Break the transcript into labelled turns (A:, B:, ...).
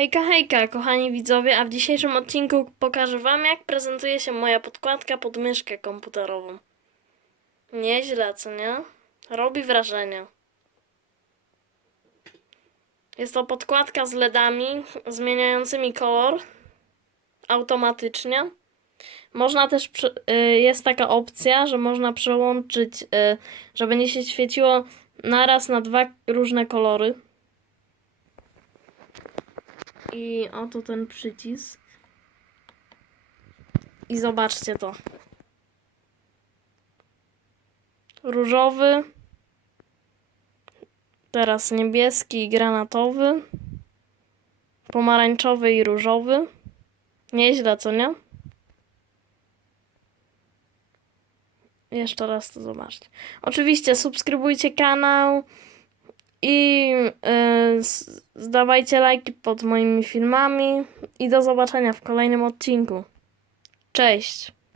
A: Hejka, hejka, kochani widzowie, a w dzisiejszym odcinku pokażę Wam, jak prezentuje się moja podkładka pod myszkę komputerową. Nieźle, co nie? Robi wrażenie. Jest to podkładka z LEDami zmieniającymi kolor automatycznie. Można też, y, jest taka opcja, że można przełączyć, y, że będzie się świeciło naraz na dwa różne kolory. I oto ten przycisk. I zobaczcie to. Różowy. Teraz niebieski i granatowy. Pomarańczowy i różowy. Nieźle, co nie? Jeszcze raz to zobaczcie. Oczywiście subskrybujcie kanał i s- zdawajcie lajki pod moimi filmami i do zobaczenia w kolejnym odcinku. Cześć!